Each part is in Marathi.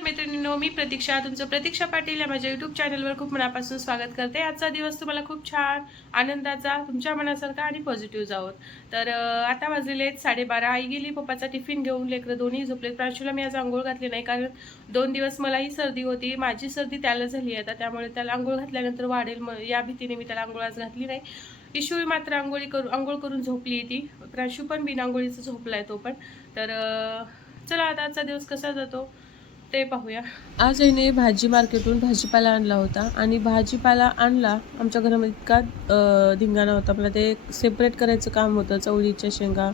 नमस्कार मैत्रिणींनो, मी प्रतीक्षा, तुमचं प्रतीक्षा पाटील या माझ्या यूट्यूब चॅनलवर खूप मनापासून स्वागत करते। आजचा दिवस तुम्हाला खूप छान आनंदाचा, तुमच्या मनासारखा आणि पॉझिटिव्ह जावोत। तर आता वाजलेले आहेत 12:30। आई गेली पप्पाचा टिफिन घेऊन, लेकरं दोन्ही झोपलेत। प्रांशूला मी आज आंघोळ घातली नाही, कारण 2 दिवस मलाही सर्दी होती, माझी सर्दी त्याला झाली आता, त्यामुळे त्याला आंघोळ घातल्यानंतर वाढेल या भीतीने मी त्याला आंघोळ आज घातली नाही। इशू मात्र आंघोळ करून झोपली ती, प्रांशू पण बिना आंघोळीचं झोपलाय तो पण। तर चला आता आजचा दिवस कसा जातो ते पाहूया। आज आईने भाजी मार्केटहून भाजीपाला आणला होता आणि भाजीपाला आणला, आमच्या घरामध्ये इतका धिंगाणा होता। मला ते सेपरेट करायचं काम होतं, चवळीच्या शेंगा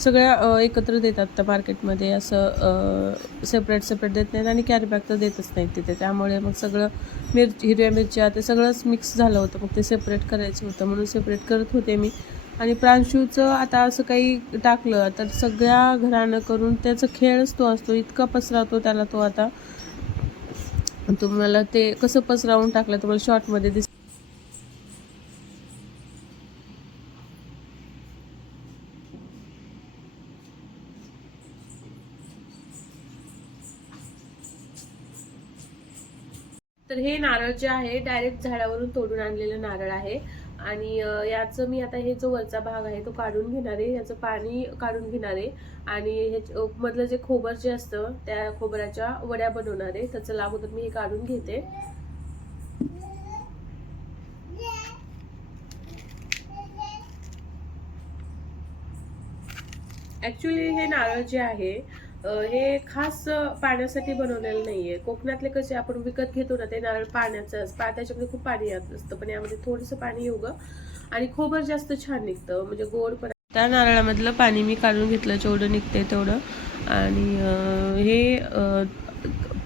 सगळ्या एकत्र देतात त्या मार्केटमध्ये, असं सेपरेट देत नाहीत आणि कॅरी बॅग तर देतच नाहीत तिथे, त्यामुळे मग सगळं हिरव्या मिरच्या ते सगळंच मिक्स झालं होतं, मग ते सेपरेट करायचं होतं म्हणून सेपरेट करत होते मी। आणि प्रांशूचं आता असं काही टाकलं तर सगळ्या घरानं करून त्याचा खेळच तो असतो, इतका पसरावतो त्याला तो। आता तुम्हाला ते कसं पसरावून टाकलं तुम्हाला शॉर्टमध्ये दिस। तर हे नारळ जे आहे डायरेक्ट झाडावरून तोडून आणलेलं नारळ आहे आणि याचं मी आता हे जो वरचा भाग आहे तो काढून घेणार आहे, याचं पाणी काढून घेणार आहे आणि हे मधलं जे खोबर जे असतं त्या खोबऱ्याच्या वड्या बनवणार आहे। त्याचं अगोदर मी हे काढून घेते। ॲक्च्युली हे नारळ जे आहे हे खास पाण्यासाठी बनवलेलं नाहीये। कोकणातले कसे आपण विकत घेतो ना ते नारळ पाण्याचं, त्याच्यामध्ये खूप पाणी असतं, पण यामध्ये थोडंसं पाणी येऊ आणि खोबर जास्त छान निघतं, म्हणजे गोड पण। त्या नारळामधलं पाणी मी काढून घेतलं जेवढं निघते तेवढं, आणि हे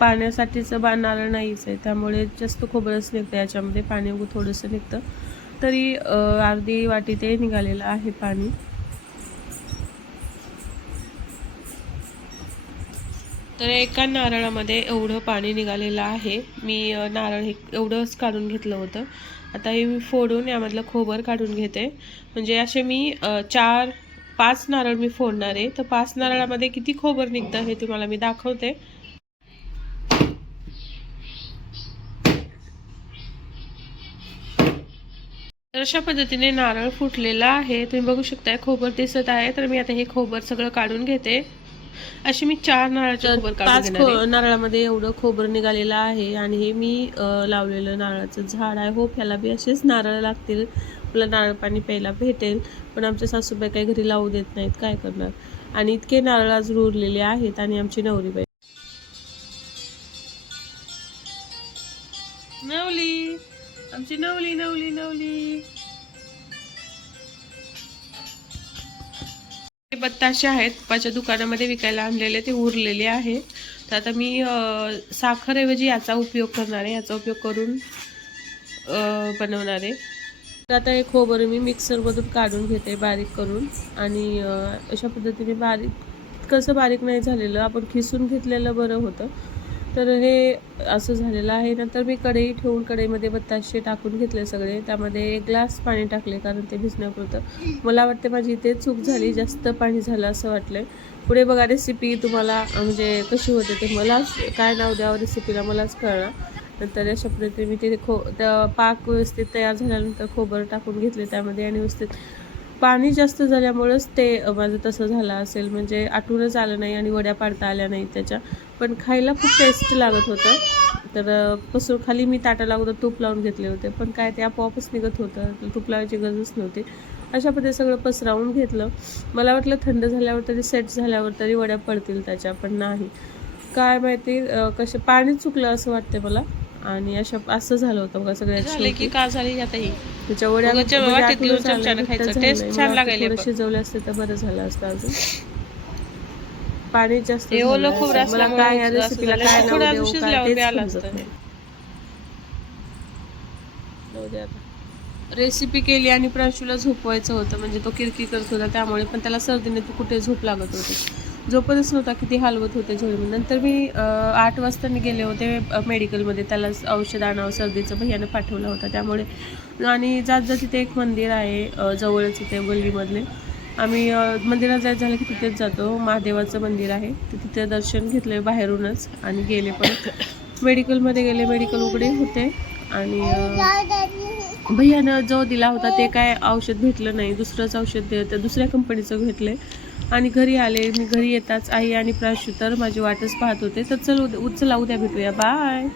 पाण्यासाठीचं नारळ नाहीच आहे, त्यामुळे जास्त खोबरच निघतं याच्यामध्ये, पाणी थोडंसं निघतं। तरी अर्धी वाटी ते निघालेलं आहे पाणी। तर एका नारळामध्ये एवढं पाणी निघालेलं आहे। मी नारळ हे एवढंच काढून घेतलं होतं। आता हे मी फोडून यामधलं खोबर काढून घेते, म्हणजे असे मी 4-5 नारळ मी फोडणार आहे। तर 5 नारळामध्ये किती खोबर निघतं हे तुम्हाला मी दाखवते। तर अशा पद्धतीने नारळ फुटलेला आहे, तुम्ही बघू शकताय, खोबर दिसत आहे। तर मी आता हे खोबर सगळं काढून घेते। अशी मी 4 नारळाचे खोबर काढून घेणार आहे। नारळामध्ये एवढं खोबर निघालेलं आहे आणि हे मी लावलेलं नारळाचं झाड आहे। होप ह्याला बी असेच नारळ लागतील, मला नारळ पाणी प्यायला भेटेल, पण आमच्या सासूबाई काही घरी लावू देत नाहीत, काय करणार। आणि इतके नारळ आज उरलेले आहेत आणि आमची नवरीबाई नवली, आमची नवली नवली नवली बत्ताशे आहेत, पप्पाच्या दुकानामध्ये विकायला आणलेले, ते उरलेले आहे। तर आता मी साखरऐवजी याचा उपयोग करणार आहे, याचा उपयोग करून बनवणार आहे। तर आता हे खोबरं मी मिक्सरमधून काढून घेते बारीक करून, आणि अशा पद्धतीने बारीक, कसं बारीक नाही झालेलं, आपण खिसून घेतलेलं बरं होतं। तर हे असं झालेलं आहे। नंतर मी कढई ठेवून कढईमध्ये बत्ताशे टाकून घेतले सगळे, त्यामध्ये 1 ग्लास पाणी टाकले, कारण ते भिजण्यापुरतं। मला वाटते माझी इथे चूक झाली, जास्त पाणी झालं असं वाटलंय। पुढे बघा रेसिपी तुम्हाला म्हणजे कशी होते ते मलाच, काय नाव द्यावं रेसिपीला मलाच कळलं। नंतर अशा पद्धतीने मी ते पाक व्यवस्थित तयार झाल्यानंतर खोबरं टाकून घेतले त्यामध्ये, आणि व्यवस्थित पाणी जास्त झाल्यामुळेच ते माझं तसं झालं असेल, म्हणजे आटूनच आलं नाही आणि वड्या पाडता आल्या नाही त्याच्या, पण खायला खूप टेस्ट लागत होतं। तर खाली मी ताटाला अगोदर तूप लावून घेतले होते, पण काय ते आपोआपच निघत होतं, तूप लावायची गरजच नव्हती। अशा पद्धतीने सगळं पसरावून घेतलं। मला वाटलं थंड झाल्यावर तरी, सेट झाल्यावर तरी वड्या पडतील त्याच्या, पण नाही, काय माहिती कसे पाणी चुकलं असं वाटतं मला, आणि असं झालं होतं बघा सगळ्यात शेवटी। का झाली आता ही त्याच्या वड्या थोडं शिजवले असते तर बरं झालं असतं। अजून पाणी जास्त मला काय या रेसिपीला काय नाव देऊ काय तेच समजत नाही। रेसिपी केली आणि प्रांशूला झोपवायचं होतं, म्हणजे तो किरकिर करत होता त्यामुळे, पण त्याला सर्दीने तू कुठे झोप लागत होती, झोपतच नव्हता, किती हलवत होते झोळी। नंतर मी 8 वाजता गेले होते मेडिकलमध्ये, त्याला औषध आणावं सर्दीचं भैयानं पाठवलं होतं त्यामुळे। आणि जात तिथे एक मंदिर आहे जवळच इथे गल्लीमधले, आम्ही मंदिरात जायचं झालं की तिथेच जातो. महादेवाचं मंदिर आहे, तर तिथे दर्शन घेतलं बाहेरूनच आणि गेले. परत मेडिकलमध्ये गेले, मेडिकल उघडे होते आणि भैयानं जो दिला होता ते काय औषध भेटलं नाही, दुसरंच औषध दिलं, दुसऱ्या कंपनीचं घेतलं आणि घरी आले. मी घरी येताच आई आणि प्राशू तर माझी वाटच पाहत होते. तर चला उद्या भेटूया, बाय.